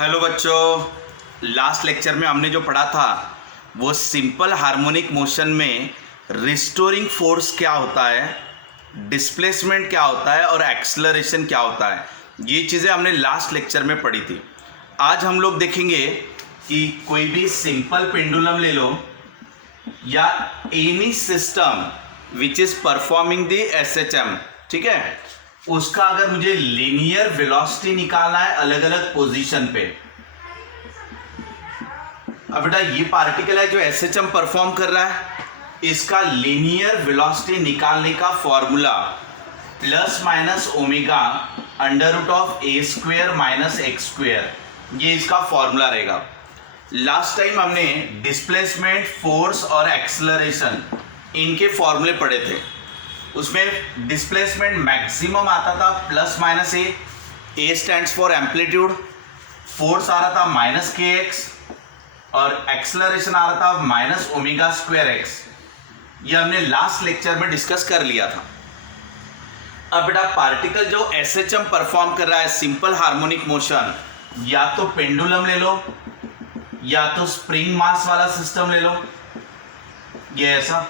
Hello बच्चों, last lecture में हमने जो पढ़ा था वो सिंपल हार्मोनिक मोशन में रिस्टोरिंग फोर्स क्या होता है, डिस्प्लेसमेंट क्या होता है और एक्सेलरेशन क्या होता है, ये चीज़ें हमने लास्ट लेक्चर में पढ़ी थी। आज हम लोग देखेंगे कि कोई भी सिंपल पेंडुलम ले लो या any system which is performing the SHM, ठीक है, उसका अगर मुझे लीनियर वेलोसिटी निकालना है अलग अलग पोजीशन पे। अब बेटा ये पार्टिकल है जो एसएचएम परफॉर्म कर रहा है, इसका लीनियर वेलोसिटी निकालने का formula plus minus omega under root of a square minus x square, ये इसका फॉर्मूला रहेगा। लास्ट टाइम हमने डिस्प्लेसमेंट, फोर्स और एक्सेलरेशन इनके फॉर्मूले पढ़े थे। उसमें डिस्प्लेसमेंट मैक्सिमम आता था plus minus a stands for amplitude, force आ रहा था माइनस के एक्स और एक्सेलरेशन आ रहा था माइनस ओमेगा स्क्वायर एक्स। ये हमने लास्ट लेक्चर में डिस्कस कर लिया था। अब बेटा पार्टिकल जो एसएचएम परफॉर्म कर रहा है सिंपल हार्मोनिक मोशन, या तो पेंडुलम ले लो या तो स्प्रिंग मास वाला सिस्टम ले लो, ये ऐसा,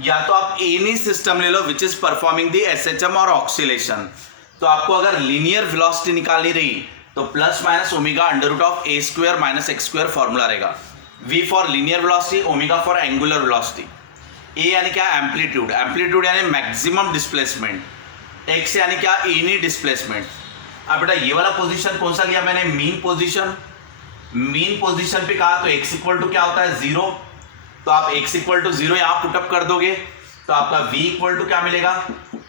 या तो आप एनी सिस्टम ले लो which is performing the SHM और ऑक्सीलेशन। तो आपको अगर लीनियर वेलोसिटी निकालनी रही तो plus minus omega under root of A square minus x square formula रहेगा। V for linear velocity, omega for angular velocity. A यानी क्या, एम्पलीट्यूड, एम्पलीट्यूड यानी मैक्सिमम डिस्प्लेसमेंट, एक्स यानी क्या, एनी डिस्प्लेसमेंट। अब बेटा ये वाला पोजीशन कौन सा लिया मैंने, मीन पोजीशन। मीन पोजीशन पे कहा तो एक्स इक्वल टू क्या होता है, जीरो। तो आप x इक्वल टू जीरो यहाँ पुटअप कर दोगे तो आपका v इक्वल टू क्या मिलेगा,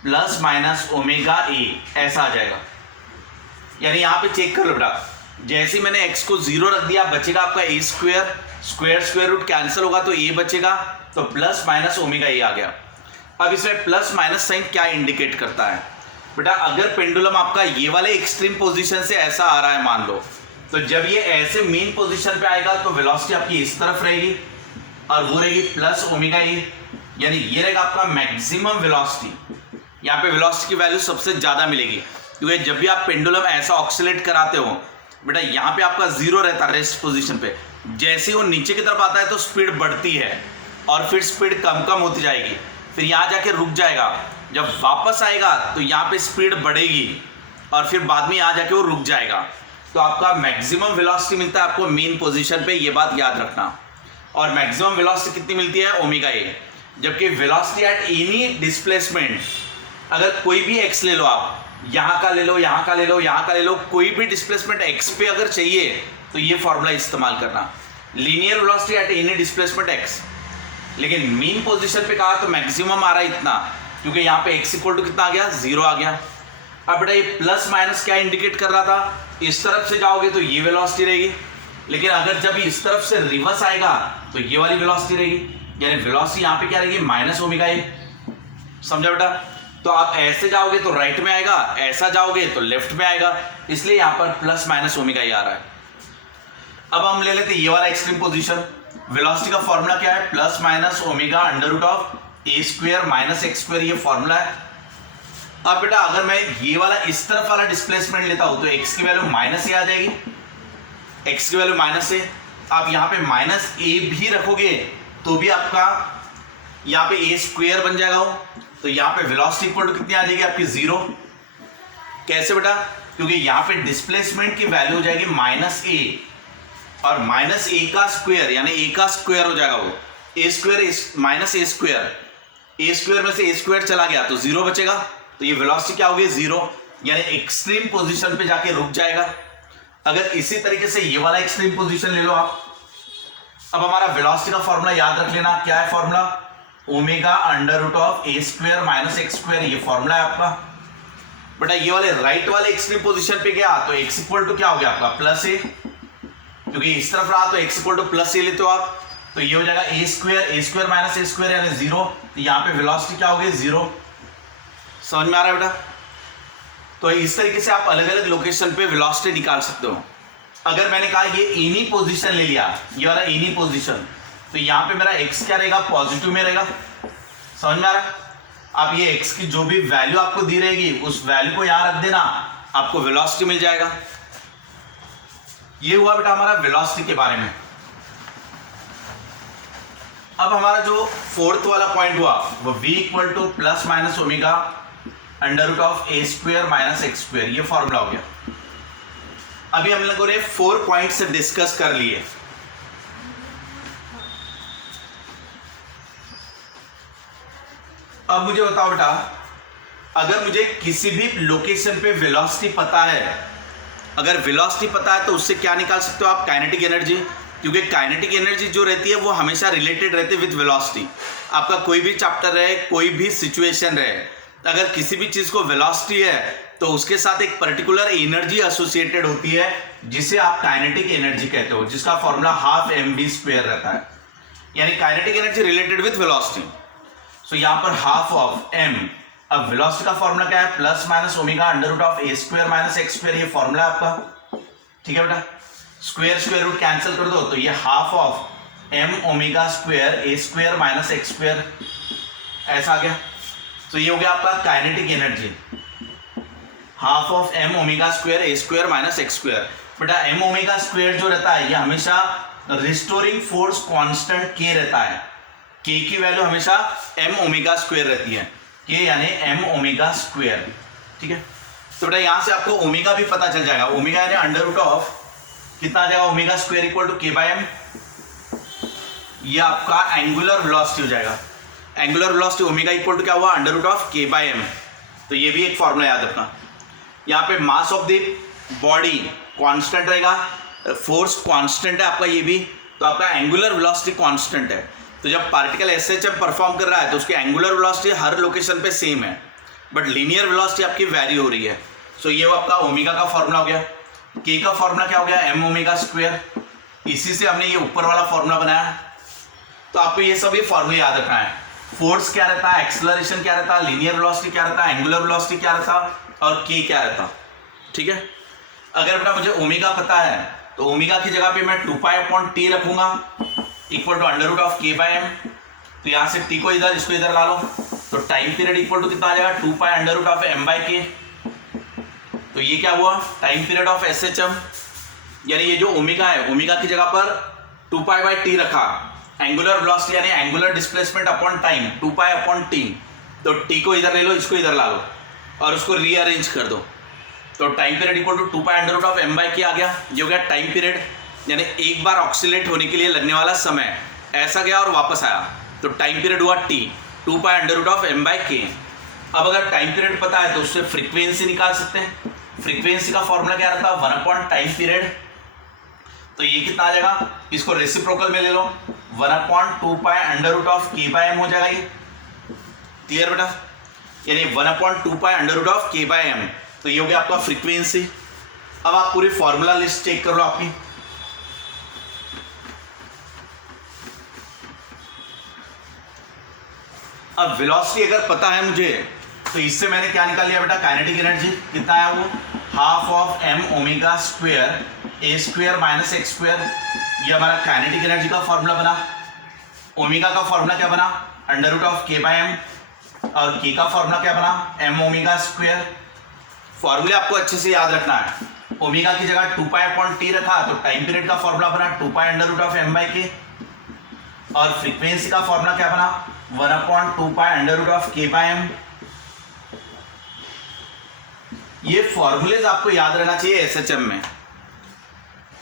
प्लस माइनस ओमेगा ए, ऐसा आ जाएगा। यानी यहाँ पे चेक कर लो बेटा, जैसे ही मैंने x को जीरो रख दिया बचेगा आपका a square, square square root cancel होगा तो a बचेगा, तो प्लस माइनस ओमेगा ए आ गया। अब इसमें प्लस माइनस साइन क्या इंडिकेट करता है बेटा, अगर पेंडुलम आपका ये वाले एक्सट्रीम पोजिशन से ऐसा आ रहा है मान लो, तो जब ये ऐसे मेन पोजिशन पे आएगा तो वेलोसिटी आपकी इस तरफ रहेगी और वो रहेगी प्लस ओमेगा ए, यानी ये रहेगा आपका मैक्सिमम वेलोसिटी। यहाँ पे वेलोसिटी की वैल्यू सबसे ज़्यादा मिलेगी, क्योंकि जब भी आप पेंडुलम ऐसा ऑक्सीलेट कराते हो बेटा, यहाँ पे आपका जीरो रहता है रेस्ट पोजीशन पे। जैसे ही वो नीचे की तरफ आता है तो स्पीड बढ़ती है और फिर स्पीड कम कम होती जाएगी, फिर यहाँ जाके रुक जाएगा। जब वापस आएगा तो यहाँ पे स्पीड बढ़ेगी और फिर बाद में यहाँ जाके वो रुक जाएगा। तो आपका मैक्सिमम वेलोसिटी मिलता है आपको मेन पोजिशन पे, ये बात याद रखना। और मैक्सिमम वेलोसिटी कितनी मिलती है, ओमेगा ए। जबकि वेलोसिटी एट एनी डिस्प्लेसमेंट, अगर कोई भी एक्स ले लो आप, यहाँ का ले लो, यहाँ का ले लो, यहाँ का ले लो, कोई भी डिस्प्लेसमेंट एक्स पे अगर चाहिए तो ये फॉर्मूला इस्तेमाल करना, linear velocity at any displacement x. लेकिन मेन पोजीशन पे कहा तो मैक्सिमम आ रहा है इतना, क्योंकि यहाँ पे एक्स इक्वल टू कितना आ गया, जीरो आ गया। अब बेटा ये प्लस माइनस क्या इंडिकेट कर रहा था, इस तरफ से जाओगे तो ये वेलोसिटी रहेगी, लेकिन अगर जब इस तरफ से रिवर्स आएगा तो ये वाली वेलोसिटी रहेगी, यानी वेलोसिटी यहाँ पे क्या रहेगी, माइनस ओमेगा ए। समझा बेटा? तो आप ऐसे जाओगे तो राइट में आएगा, ऐसा जाओगे तो लेफ्ट में आएगा, इसलिए यहाँ पर प्लस माइनस ओमेगा ए आ रहा है। अब हम ले लेते ये वाला एक्सट्रीम पोजीशन। वेलोसिटी का फॉर्मूला क्या है, plus minus omega under root of A square minus x square, ये फॉर्मूला है। अब बेटा अगर मैं ये वाला इस तरफ वाला डिस्प्लेसमेंट लेता हूं तो एक्स की वैल्यू माइनस ए आ जाएगी, एक्स की वैल्यू माइनस ए। आप यहाँ पे माइनस ए भी रखोगे तो भी आपका यहाँ पे ए स्क्वायर बन जाएगा वो, तो यहाँ पे वेलोसिटी इक्वल टू कितनी आ जाएगी आपकी, जीरो। कैसे बेटा, क्योंकि यहाँ पे डिस्प्लेसमेंट की वैल्यू हो जाएगी माइनस ए, और माइनस ए का स्क्वायर यानी ए का स्क्वायर हो जाएगा वो, ए square minus A square, A square में से ए स्क्वायर चला गया तो जीरो बचेगा, तो ये वेलोसिटी क्या होगी, जीरो, यानी एक्सट्रीम पोजिशन पे जाके रुक जाएगा। अगर इसी तरीके से ये वाला एक्सट्रीम पोजीशन ले लो आप। अब हमारा वेलोसिटी का फॉर्मूला याद रख लेना, क्या है formula, omega under root of A square minus x square, ये फॉर्मूला है आपका। बेटा ये वाले राइट वाले एक्सट्रीम पोजीशन पे गया तो एक्स इक्वल टू क्या हो गया आपका, प्लस ए, क्योंकि इस तरफ रहा तो एक्स इक्वल टू प्लस ए लेते हो आप, तो ये हो जाएगा ए स्क्वायर माइनस ए स्क्वायर यानी जीरो। तो यहाँ पे वेलोसिटी क्या होगी, जीरो। समझ में आ रहा है बेटा? तो इस तरीके से आप अलग अलग लोकेशन पे वेलोसिटी निकाल सकते हो। अगर मैंने कहा ये एनी पोजीशन ले लिया, ये वाला एनी पोजीशन, तो यहाँ पे मेरा x क्या रहेगा, पॉजिटिव में रहेगा। समझ में आ रहा है? आप ये x की जो भी वैल्यू आपको दी रहेगी उस वैल्यू को यहाँ रख देना, आपको वेलोसिटी मिल जाएगा। ये हुआ बेटा हमारा वेलोसिटी के बारे में। अब हमारा जो फोर्थ वाला पॉइंट हुआ वो v equal to plus minus omega under root of A square minus x square, ये फॉर्मूला हो गया। अभी हम लोगों ने 4 पॉइंट से डिस्कस कर लिए। अब मुझे बताओ बेटा, अगर मुझे किसी भी लोकेशन पे वेलोसिटी पता है, अगर वेलोसिटी पता है तो उससे क्या निकाल सकते हो आप? Kinetic energy. क्योंकि काइनेटिक एनर्जी जो रहती है वो हमेशा रिलेटेड रहती है विद वेलोसिटी। आपका कोई भी चैप्टर रहे, कोई भी सिचुएशन रहे, अगर किसी भी चीज को वेलोसिटी है तो उसके साथ एक पर्टिकुलर एनर्जी एसोसिएटेड होती है जिसे आप काइनेटिक एनर्जी कहते हो, जिसका फॉर्मूला हाफ mv² रहता है। यानी kinetic energy related with velocity. So यहां पर हाफ ऑफ m, अब वेलोसिटी का फॉर्मूला क्या है? Plus minus omega under root of A square minus x square, ये फॉर्मूला आपका। ठीक है बेटा, स्क्वायर स्क्वायर रूट कैंसिल कर दो तो ये half of m omega square A square minus x square, ऐसा आ गया। तो ये हो गया आपका kinetic energy, half of m omega square A square minus x square. बेटा m ओमेगा स्क्वायर जो रहता है ये हमेशा रिस्टोरिंग फोर्स कांस्टेंट k रहता है। k की वैल्यू हमेशा m ओमेगा स्क्वायर रहती है, k यानी m ओमेगा स्क्वायर। ठीक है, तो बेटा यहां से आपको ओमेगा भी पता चल जाएगा। ओमेगा यानी अंडर रूट ऑफ कितना आ जाएगा? Omega square equal to k by m। ये आपका एंगुलर वेलोसिटी हो जाएगा। Angular velocity omega equal to क्या हुआ? Under root of k by m। तो ये भी एक फॉर्मूला याद रखना। यहाँ पे mass of the body constant रहेगा, फोर्स कांस्टेंट है आपका ये भी, तो आपका एंगुलर वेलोसिटी कांस्टेंट है। तो जब पार्टिकल एसएचएम परफॉर्म कर रहा है तो उसकी एंगुलर वेलोसिटी हर लोकेशन पे सेम है, बट लीनियर वेलोसिटी आपकी वैरी हो रही है। सो ये आपका ओमेगा का फॉर्मूला हो गया। के का फॉर्मूला क्या हो गया? m omega square. इसी से हमने ये ऊपर वाला फॉर्मूला बनाया। तो आपको ये सब ये फॉर्मूला याद रखना है। फोर्स क्या रहता है, एक्सेलरेशन क्या रहता है, लीनियर वेलोसिटी क्या रहता है, एंगुलर वेलोसिटी क्या रहता और k क्या रहता। ठीक है, अगर बेटा मुझे ओमेगा पता है तो ओमेगा की जगह पे मैं 2π/t रखूंगा equal to under root of k by m। तो यहां से t को इधर, इसको इधर ला लो, तो टाइम पीरियड इक्वल टू कितना आ जाएगा? 2π under root of m by k। तो ये क्या हुआ? Time period of SHM. यानी ये जो ओमेगा है, ओमेगा की जगह पर 2π/t रखा, एंगुलर वेलोसिटी यानी angular displacement upon time 2π/t। तो t को इधर ले लो, इसको इधर ला लो और उसको रीअरेंज कर दो, तो time period equal to 2π under root of m by k आ गया। ये हो गया टाइम पीरियड, यानी एक बार ऑक्सीलेट होने के लिए लगने वाला समय, ऐसा गया और वापस आया, तो टाइम पीरियड हुआ t, 2π under root of m by k। अब अगर टाइम पीरियड पता है तो उससे फ्रीक्वेंसी निकाल सकते हैं। फ्रीक्वेंसी का फॉर्मूला क्या रहता है? 1 टाइम पीरियड। तो ये कितना आ जाएगा? इसको रेसिप्रोकल में ले लो, 1/2π under root of k by m हो जाएगा। ये क्लियर बेटा? यानी 1/2π under root of k by m। तो ये हो गया आपका फ्रीक्वेंसी। अब आप पूरी फॉर्मूला लिस्ट चेक कर लो आपकी। अब वेलोसिटी अगर पता है मुझे तो इससे मैंने क्या निकाल लिया बेटा? काइनेटिक एनर्जी कितना है वो? Half of m omega square A square minus x square. ये हमारा काइनेटिक एनर्जी का फॉर्मूला बना। ओमेगा का फॉर्मूला क्या बना? Under root of k by m। और k का फॉर्मूला क्या बना? m omega square. फॉर्मूले आपको अच्छे से याद रखना है। ओमेगा की जगह 2π/t रखा तो टाइम पीरियड का फॉर्मूला बना 2π under root of m by k। और फ्रीक्वेंसी का फॉर्मूला क्या बना? 1/2π under root of k by m। ये फॉर्मूलेज आपको याद रहना चाहिए एसएचएम में।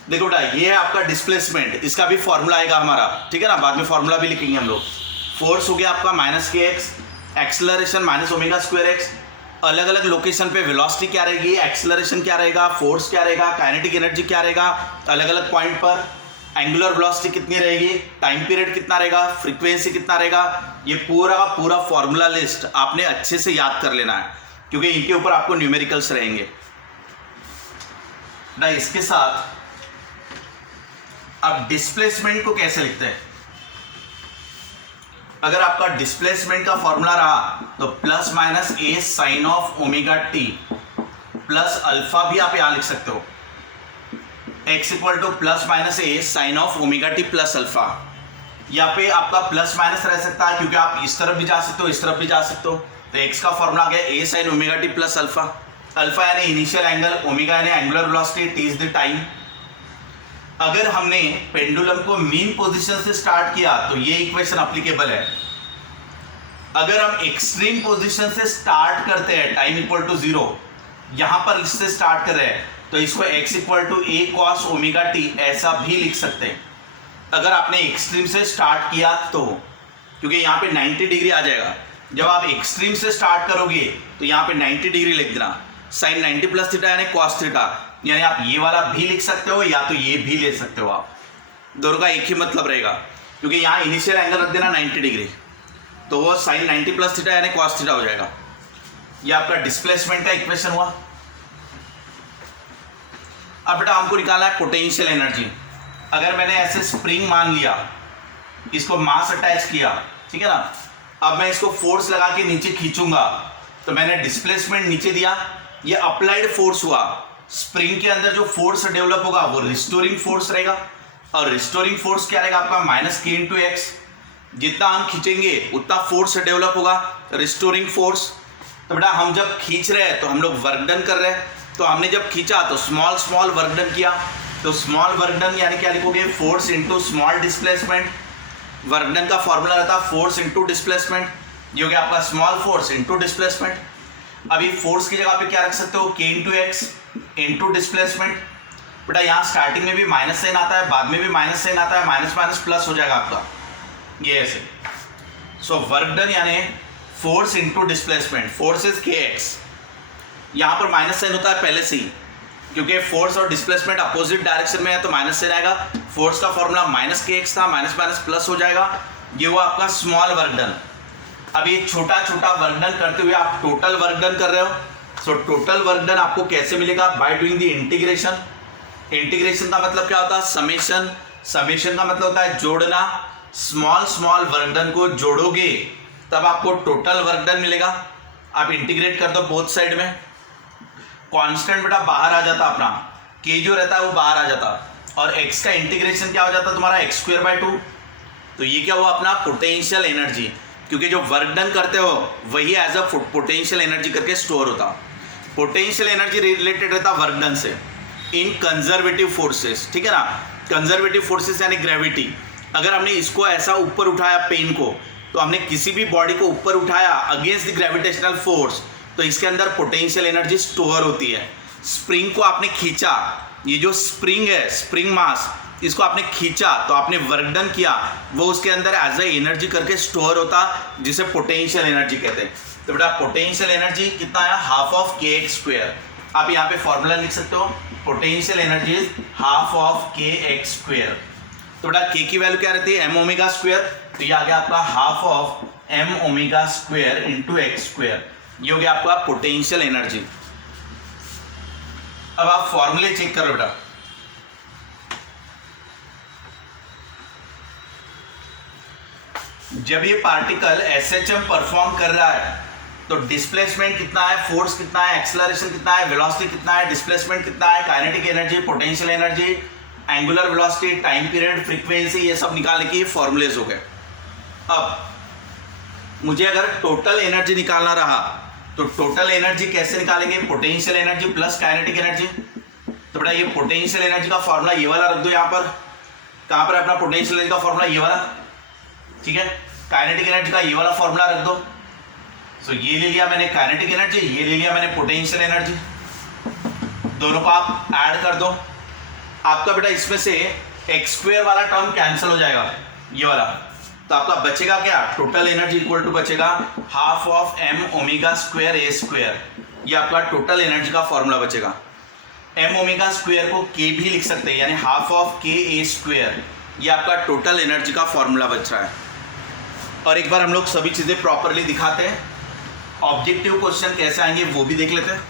देखो बेटा, ये है आपका डिस्प्लेसमेंट, इसका भी फॉर्मूला आएगा हमारा, ठीक है ना? बाद में फॉर्मूला भी लिखेंगे हम लोग। फोर्स हो गया आपका -kx, एक्सेलरेशन -ω²x। अलग अलग लोकेशन पे वेलोसिटी क्या रहेगी, एक्सेलरेशन क्या रहेगा, फोर्स क्या रहेगा, काइनेटिक एनर्जी क्या रहेगा, अलग अलग पॉइंट पर एंगुलर वेलोसिटी कितनी रहेगी, टाइम पीरियड कितना रहेगा, फ्रीक्वेंसी कितना रहेगा। ये पूरा का पूरा फॉर्मूला लिस्ट आपने अच्छे से याद कर लेना है, क्योंकि इनके ऊपर आपको न्यूमेरिकल्स रहेंगे ना। इसके साथ अब डिस्प्लेसमेंट को कैसे लिखते हैं? अगर आपका डिस्प्लेसमेंट का फॉर्मूला रहा तो plus minus A sine of omega t plus alpha भी आप यहां लिख सकते हो। x equal to plus minus A sine of omega t plus alpha. यहाँ पे आपका प्लस माइनस रह सकता है क्योंकि आप इस तरफ भी जा सकते हो, इस तरफ भी जा सकते हो। तो x का फॉर्मूला आ गया A sine omega t plus alpha. Alpha यानी इनिशियल एंगल, ओमेगा यानी angular velocity, t is the time. अगर हमने पेंडुलम को मीन पोजीशन से स्टार्ट किया तो ये इक्वेशन अप्लीकेबल है। अगर हम एक्सट्रीम पोजीशन से स्टार्ट करते हैं टाइम इक्वल टू 0, यहां पर इससे स्टार्ट कर रहे हैं तो इसको x equal to a cos omega t ऐसा भी लिख सकते हैं। अगर आपने एक्सट्रीम से स्टार्ट किया तो, क्योंकि यहाँ पे 90 डिग्री आ जाएगा। जब आप एक्सट्रीम से स्टार्ट करोगे तो यहाँ पे 90 डिग्री लिख देना, साइन 90 प्लस थीटा यानी कॉस थीटा, यानी आप ये वाला भी लिख सकते हो या तो ये भी ले सकते हो। आप दोनों का एक ही मतलब रहेगा, क्योंकि यहाँ इनिशियल एंगल रख देना 90 डिग्री, तो वो साइन 90 प्लस थीटा यानी कॉस थीटा हो जाएगा। ये आपका डिस्प्लेसमेंट का इक्वेशन हुआ। अब बेटा हमको निकालना है पोटेंशियल एनर्जी। अगर मैंने ऐसे स्प्रिंग मान लिया, इसको मास अटैच किया, ठीक है ना, अब मैं इसको फोर्स लगा के नीचे खींचूंगा तो मैंने डिस्प्लेसमेंट नीचे दिया, ये अप्लाइड फोर्स हुआ। स्प्रिंग के अंदर जो फोर्स डेवलप होगा वो रिस्टोरिंग फोर्स रहेगा, और रिस्टोरिंग फोर्स क्या रहेगा आपका माइनस के इंटू एक्स। जितना हम खींचेंगे उतना फोर्स डेवलप होगा, रिस्टोरिंग फोर्स। तो बेटा हम जब खींच रहे हैं तो हम लोग वर्क डन कर रहे हैं, तो हमने जब खींचा तो स्मॉल स्मॉल वर्क डन किया, तो स्मॉल वर्क डन यानी क्या लिखोगे, force into small displacement. Work done का फॉर्मूला रहता है फोर्स इनटू डिस्प्लेसमेंट, ये हो गया आपका स्मॉल फोर्स इनटू डिस्प्लेसमेंट। अभी फोर्स की जगह पे क्या रख सकते हो, के इंटू एक्स इंटू डिस्प्लेसमेंट। बेटा यहाँ स्टार्टिंग में भी माइनस साइन आता है, बाद में भी माइनस साइन आता है, माइनस माइनस प्लस हो जाएगा आपका, ये ऐसे। सो वर्क डन यानी force into displacement, force is के एक्स। यहाँ पर माइनस साइन होता है पहले से ही, क्योंकि फोर्स और डिस्प्लेसमेंट अपोजिट डायरेक्शन में है तो माइनस साइन आएगा। फोर्स का फॉर्मूला माइनस के एक्स था, माइनस माइनस प्लस हो जाएगा, ये हुआ आपका स्मॉल वर्क डन। अब ये छोटा छोटा वर्क डन करते हुए आप टोटल वर्क डन कर रहे हो। सो टोटल वर्क डन आपको कैसे मिलेगा, by doing the integration. Integration का मतलब क्या होता है, समेशन। समेशन का मतलब होता है जोड़ना। स्मॉल स्मॉल वर्क डन को जोड़ोगे तब आपको टोटल वर्क डन मिलेगा। आप इंटीग्रेट कर दो बोथ साइड में, कांस्टेंट बेटा बाहर आ जाता अपना, के जो रहता है वो बाहर आ जाता, और x का इंटीग्रेशन क्या हो जाता तुम्हारा x स्क्वायर बाय 2। तो ये क्या हुआ अपना पोटेंशियल एनर्जी, क्योंकि जो वर्क डन करते हो वही एज अ पोटेंशियल एनर्जी करके स्टोर होता। पोटेंशियल एनर्जी रिलेटेड रहता वर्क डन से इन कंजर्वेटिव फोर्सेस, ठीक है ना। कंजर्वेटिव फोर्सेस यानी ग्रेविटी। अगर हमने इसको ऐसा ऊपर उठाया पेन को, तो हमने किसी भी बॉडी को ऊपर उठाया अगेंस्ट द ग्रेविटेशनल फोर्स, तो इसके अंदर पोटेंशियल एनर्जी स्टोर होती है। स्प्रिंग को आपने खींचा, ये जो स्प्रिंग है, स्प्रिंग मास, इसको आपने खींचा तो आपने वर्क डन किया, वो उसके अंदर एज ए एनर्जी करके स्टोर होता, जिसे पोटेंशियल एनर्जी कहते हैं। तो बेटा पोटेंशियल एनर्जी कितना है, हाफ ऑफ के एक्स स्क्वायर। आप यहाँ पे फॉर्मूला लिख सकते हो, potential energy is half of के एक्स स्क्वायर। तो बेटा के की वैल्यू क्या रहती है, एम ओमेगा स्क्वायर, तो ये आ गया आपका half of M omega square into x square. ये हो गया आपका पोटेंशियल एनर्जी। अब आप फॉर्मूले चेक करो बेटा। जब ये पार्टिकल एसएचएम परफॉर्म कर रहा है तो डिस्प्लेसमेंट कितना है, फोर्स कितना है, एक्सेलरेशन कितना है, वेलोसिटी कितना है, डिस्प्लेसमेंट कितना है, kinetic energy, potential energy, angular velocity, time period, frequency, ये सब निकालने के फॉर्मूलेज हो गए। अब मुझे अगर टोटल एनर्जी निकालना रहा तो टोटल एनर्जी कैसे निकालेंगे, potential energy plus kinetic energy. तो बेटा ये पोटेंशियल एनर्जी का फॉर्मूला ये वाला रख दो यहाँ पर। कहाँ पर अपना पोटेंशियल एनर्जी का फॉर्मूला, ये वाला, ठीक है। काइनेटिक एनर्जी का ये वाला फॉर्मूला रख दो। सो ये ले लिया मैंने काइनेटिक एनर्जी, ये ले लिया मैंने पोटेंशियल एनर्जी, दोनों को आप ऐड कर दो। आपका बेटा इसमें से एक्स स्क्वायर वाला टर्म कैंसिल हो जाएगा, ये वाला, तो आपका बचेगा क्या, टोटल एनर्जी इक्वल टू बचेगा half of M omega square A square. ये आपका टोटल एनर्जी का फॉर्मूला बचेगा। एम ओमेगा स्क्वायर को के भी लिख सकते हैं, यानी हाफ ऑफ के ए स्क्वायर। ये आपका टोटल एनर्जी का फॉर्मूला बच रहा है। और एक बार हम लोग सभी चीज़ें प्रॉपरली दिखाते हैं, ऑब्जेक्टिव क्वेश्चन कैसे आएंगे वो भी देख लेते हैं।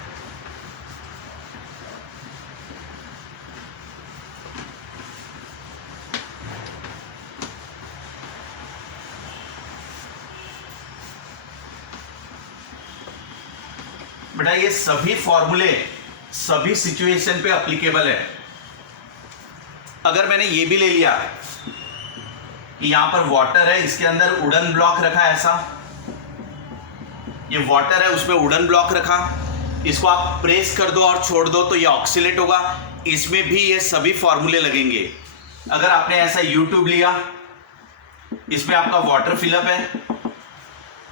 बेटा ये सभी फॉर्मूले सभी सिचुएशन पे अप्लीकेबल है। अगर मैंने ये भी ले लिया कि यहां पर वाटर है, इसके अंदर वुडन ब्लॉक रखा है, ऐसा ये वाटर है उसमें वुडन ब्लॉक रखा, इसको आप प्रेस कर दो और छोड़ दो तो ये ऑक्सीलेट होगा, इसमें भी ये सभी फॉर्मूले लगेंगे। अगर आपने ऐसा यूट्यूब लिया, इसमें आपका वाटर फिलअप है,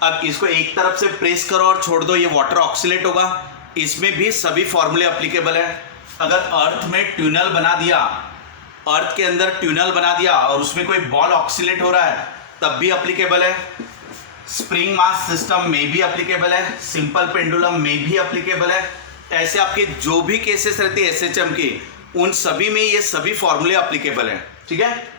अब इसको एक तरफ से प्रेस करो और छोड़ दो, ये वाटर ऑक्सीलेट होगा, इसमें भी सभी फॉर्मूले अप्लीकेबल है। अगर अर्थ में ट्यूनल बना दिया, अर्थ के अंदर ट्यूनल बना दिया और उसमें कोई बॉल ऑक्सीलेट हो रहा है, तब भी अप्लीकेबल है। स्प्रिंग मास सिस्टम में भी अप्लीकेबल है, सिंपल पेंडुलम में भी अप्लीकेबल है। ऐसे आपके जो भी केसेस रहते हैं एसएचएम के, उन सभी में ये सभी फॉर्मूले अप्लीकेबल है। ठीक है,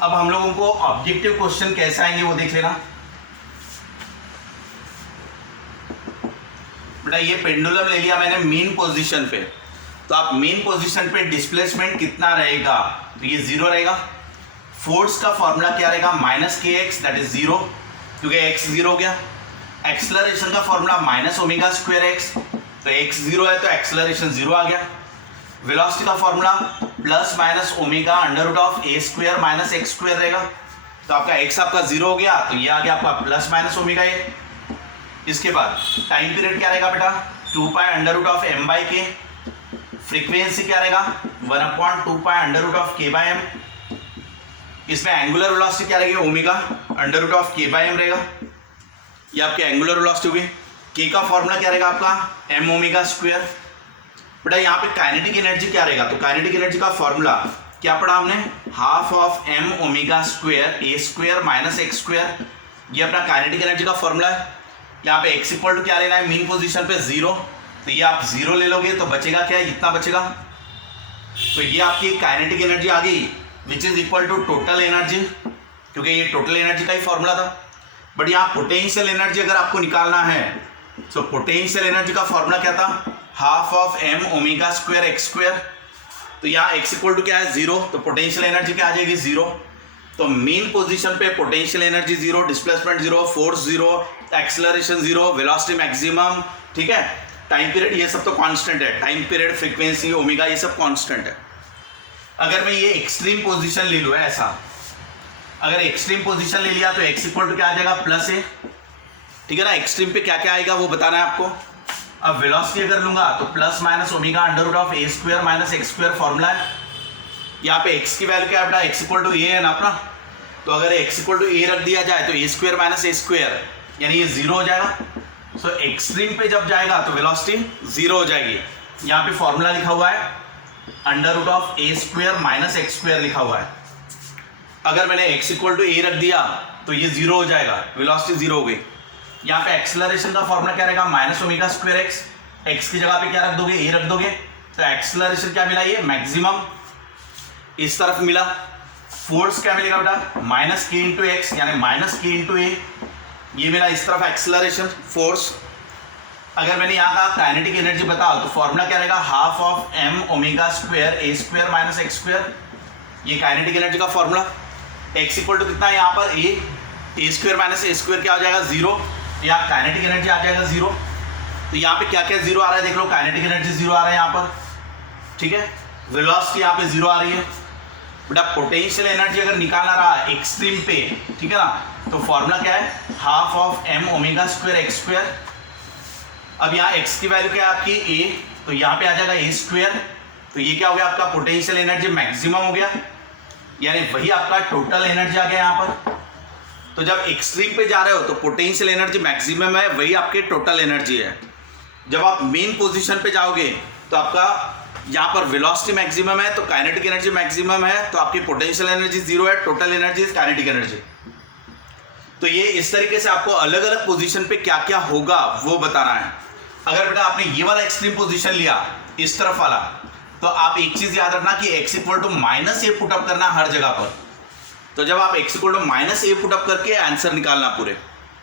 अब हम लोगों को ऑब्जेक्टिव क्वेश्चन कैसे आएंगे वो देख लेना। बेटा ये पेंडुलम ले लिया मैंने मीन पोजीशन पे, तो आप मीन पोजीशन पे डिस्प्लेसमेंट कितना रहेगा, तो ये 0 रहेगा। फोर्स का फॉर्मूला क्या रहेगा, -kx, दैट इज 0, क्योंकि x 0 हो गया। एक्सलरेशन का फॉर्मूला -ω²x, तो x 0 है तो एक्सलरेशन 0 आ गया। वेलोसिटी का फॉर्मूला ±ω√a² - x² रहेगा, तो आपका x आपका 0 हो गया, तो ये आ गया आपका ±ω²। इसके बाद टाइम पीरियड क्या रहेगा बेटा, 2π√m/k। फ्रीक्वेंसी क्या रहेगा, 1/2π√k/m। इसमें एंगुलर वेलोसिटी क्या रहेगी, ω√k/m रहेगा, ये आपके एंगुलर वेलोसिटी होगी। k का फॉर्मूला क्या रहेगा आपका, mω²। बेटा यहाँ पे काइनेटिक एनर्जी क्या रहेगा, तो काइनेटिक एनर्जी का फॉर्मूला क्या पढ़ा हमने, ½ mω²a² - x²। ये अपना काइनेटिक एनर्जी का फॉर्मूला है। यहाँ पे x इक्वल टू क्या लेना है, मीन पोजीशन पे 0, तो ये आप 0 ले लोगे तो बचेगा क्या, इतना बचेगा। तो ये आपकी काइनेटिक एनर्जी आ गई, which is equal to total energy, क्योंकि ये टोटल एनर्जी का ही फॉर्मूला था। बट यहाँ पोटेंशियल एनर्जी अगर आपको निकालना है, तो पोटेंशियल एनर्जी का फॉर्मूला क्या था, ½ mω² x²। तो यहाँ x इक्वल टू क्या है, 0, तो पोटेंशियल एनर्जी क्या आ जाएगी, 0। तो मेन पोजीशन पे potential energy 0, displacement 0, force 0, acceleration 0, velocity maximum. ठीक है, टाइम पीरियड ये सब तो कांस्टेंट है, टाइम पीरियड, फ्रीक्वेंसी, ओमेगा, ये सब कांस्टेंट है। अगर मैं ये एक्सट्रीम पोजीशन ले लूँ ऐसा, अगर एक्सट्रीम पोजीशन ले लिया तो x इक्वल टू क्या आ जाएगा, +a। ठीक है ना, एक्सट्रीम पे क्या क्या आएगा वो बताना है आपको। अब वेलोसिटी अगर लूंगा तो ±ω√a² - x² फॉर्मूला है। यहाँ पे x की वैल्यू क्या है बेटा, x इक्वल टू a है ना अपना, तो अगर x इक्वल टू a रख दिया जाए तो a² - a², यानी ये 0 हो जाएगा। सो एक्सट्रीम पे जब जाएगा तो वेलोसिटी 0 हो जाएगी। यहाँ पे फॉर्मूला लिखा हुआ है √a² - x² लिखा हुआ है। अगर मैंने x इक्वल टू a रख दिया तो ये 0 हो जाएगा, वेलोसिटी 0 हो गई। यहाँ पे एक्सेलरेशन का फॉर्मूला क्या रहेगा, -ω²x, x की जगह पे क्या रख दोगे, a रख दोगे, तो एक्सेलरेशन क्या मिला, ये मैक्सिमम इस तरफ मिला। फोर्स क्या मिलेगा बेटा, -k × x, यानी -k × a, ये मिला इस तरफ एक्सेलरेशन, फोर्स। अगर मैंने यहाँ का काइनेटिक एनर्जी बताओ तो फॉर्मूला क्या रहेगा, ½ mω²a² - x², ये काइनेटिक एनर्जी का फॉर्मूला। x इक्वल टू कितना है यहाँ पर, a² - a² क्या हो जाएगा, 0, यहाँ काइनेटिक एनर्जी आ जाएगा 0। तो यहाँ पे क्या क्या 0 आ रहा है देख लो, काइनेटिक एनर्जी 0 आ रहा है यहाँ पर। ठीक है, वेलोसिटी यहाँ पे 0 आ रही है। बेटा पोटेंशियल एनर्जी अगर निकालना रहा एक्सट्रीम पे, ठीक है ना, तो फॉर्मूला क्या है, ½ mω² x²। अब यहाँ x की वैल्यू क्या है आपकी, a, तो यहाँ पे आ जाएगा a², तो ये क्या हो गया आपका पोटेंशियल एनर्जी मैक्सिमम हो गया, यानी वही आपका टोटल एनर्जी आ गया यहाँ पर। तो जब एक्सट्रीम पे जा रहे हो तो पोटेंशियल एनर्जी मैक्सिमम है, वही आपके टोटल एनर्जी है। जब आप मेन पोजीशन पे जाओगे तो आपका यहाँ पर वेलोसिटी मैक्सिमम है, तो काइनेटिक एनर्जी मैक्सिमम है, तो आपकी पोटेंशियल एनर्जी 0 है, टोटल एनर्जी काइनेटिक एनर्जी। तो ये इस तरीके से आपको अलग अलग पोजीशन पे क्या क्या होगा वो बताना है। अगर बेटा आपने ये वाला एक्सट्रीम पोजीशन लिया, इस तरफ वाला, तो आप एक चीज याद रखना कि x equal to -a put up करना हर जगह पर। तो जब आप x equal to -a put up करके आंसर निकालना पूरे।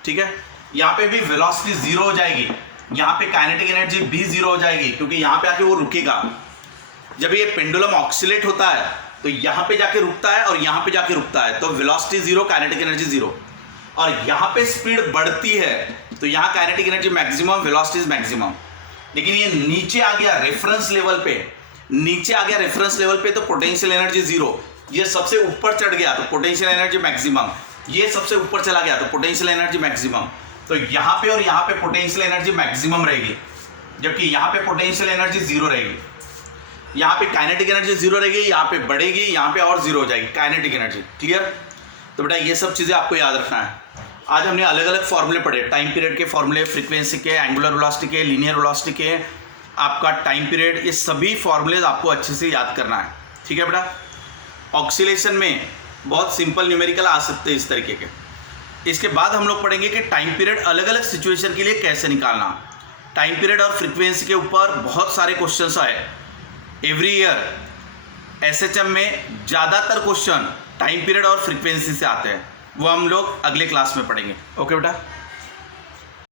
ठीक है, यहाँ पे भी वेलोसिटी 0 हो जाएगी, यहाँ पे काइनेटिक एनर्जी भी 0 हो जाएगी, क्योंकि यहाँ पे आके वो रुकेगा। जब ये पेंडुलम ऑक्सीलेट होता है तो यहाँ पे जाके रुकता है और यहाँ पे जाके रुकता है, तो वेलोसिटी 0, काइनेटिक एनर्जी 0। और यहाँ पे स्पीड बढ़ती है तो यहाँ kinetic energy maximum, velocity maximum. लेकिन ये नीचे आ गया रेफरेंस लेवल पे, नीचे आ गया रेफरेंस लेवल पे, तो पोटेंशियल एनर्जी 0। ये सबसे ऊपर चढ़ गया तो पोटेंशियल एनर्जी मैक्सिमम, ये सबसे ऊपर चला गया तो पोटेंशियल एनर्जी मैक्सिमम। तो यहाँ पे और यहाँ पे पोटेंशियल एनर्जी मैक्सिमम रहेगी, जबकि यहाँ पे पोटेंशियल एनर्जी जीरो रहेगी। यहाँ पे काइनेटिक एनर्जी जीरो रहेगी, यहाँ पे बढ़ेगी, यहाँ पे और जीरो हो जाएगी काइनेटिक एनर्जी। क्लियर? तो बेटा ये सब चीज़ें आपको याद रखना है। आज हमने अलग अलग फॉर्मूले पढ़े, टाइम पीरियड के फॉर्मूले, फ्रीक्वेंसी के, एंगुलर वेलोसिटी के, लीनियर वेलोसिटी के, आपका टाइम पीरियड, ये सभी फॉर्मूलेज आपको अच्छे से याद करना है। ठीक है बेटा? ऑक्सीलेशन में बहुत सिंपल न्यूमेरिकल आ सकते हैं इस तरीके के। इसके बाद हम लोग पढ़ेंगे कि टाइम पीरियड अलग अलग सिचुएशन के लिए कैसे निकालना। टाइम पीरियड और फ्रीक्वेंसी के ऊपर बहुत सारे क्वेश्चंस आए एवरी ईयर। एसएचएम में ज़्यादातर क्वेश्चन टाइम पीरियड और फ्रीक्वेंसी से आते हैं, वो हम लोग अगले क्लास में पढ़ेंगे। ओके बेटा?